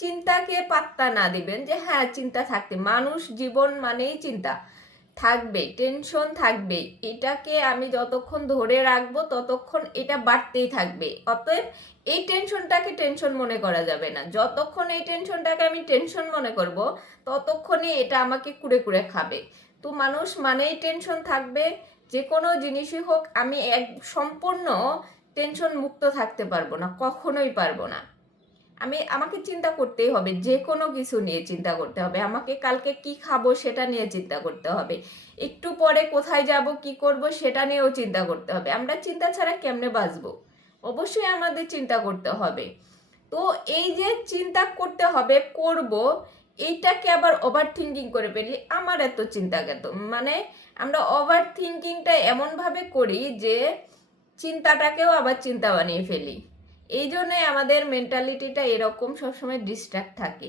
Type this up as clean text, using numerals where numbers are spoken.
চিন্তাকে পাত্তা না দিবেন যে হ্যাঁ চিন্তা থাকতে, মানুষ জীবন মানেই চিন্তা থাকবে, টেনশন থাকবে, এটাকে আমি যতক্ষণ ধরে রাখবো ততক্ষণ এটা বাড়তেই থাকবে। অতএব এই টেনশনটাকে টেনশন মনে করা যাবে না। যতক্ষণ এই টেনশনটাকে আমি টেনশন মনে করব ততক্ষণই এটা আমাকে কুড়ে কুড়ে খাবে। তো মানুষ মানেই টেনশন থাকবে, যে কোনো জিনিসই হোক। আমি সম্পূর্ণ টেনশন মুক্ত থাকতে পারবো না, কখনোই পারবো না। আমাকে চিন্তা করতেই হবে, যে কোনো কিছু নিয়ে চিন্তা করতে হবে। আমাকে কালকে কি খাবো সেটা নিয়ে চিন্তা করতে হবে, একটু পরে কোথায় যাব কি করব সেটা নিয়েও চিন্তা করতে হবে। আমরা চিন্তা ছাড়া কেমনে বাঁচবো? অবশ্যই আমাদের চিন্তা করতে হবে। তো এই যে চিন্তা করতে হবে করব, এইটাকে আবার ওভার থিঙ্কিং করে ফেলি, আমার এত চিন্তা কেন? মানে আমরা ওভার থিঙ্কিংটা এমনভাবে করি যে চিন্তাটাকেও আবার চিন্তা বানিয়ে ফেলি। এই জন্যই আমাদের মেন্টালিটিটা এরকম, সবসময় ডিস্ট্র্যাক্ট থাকে।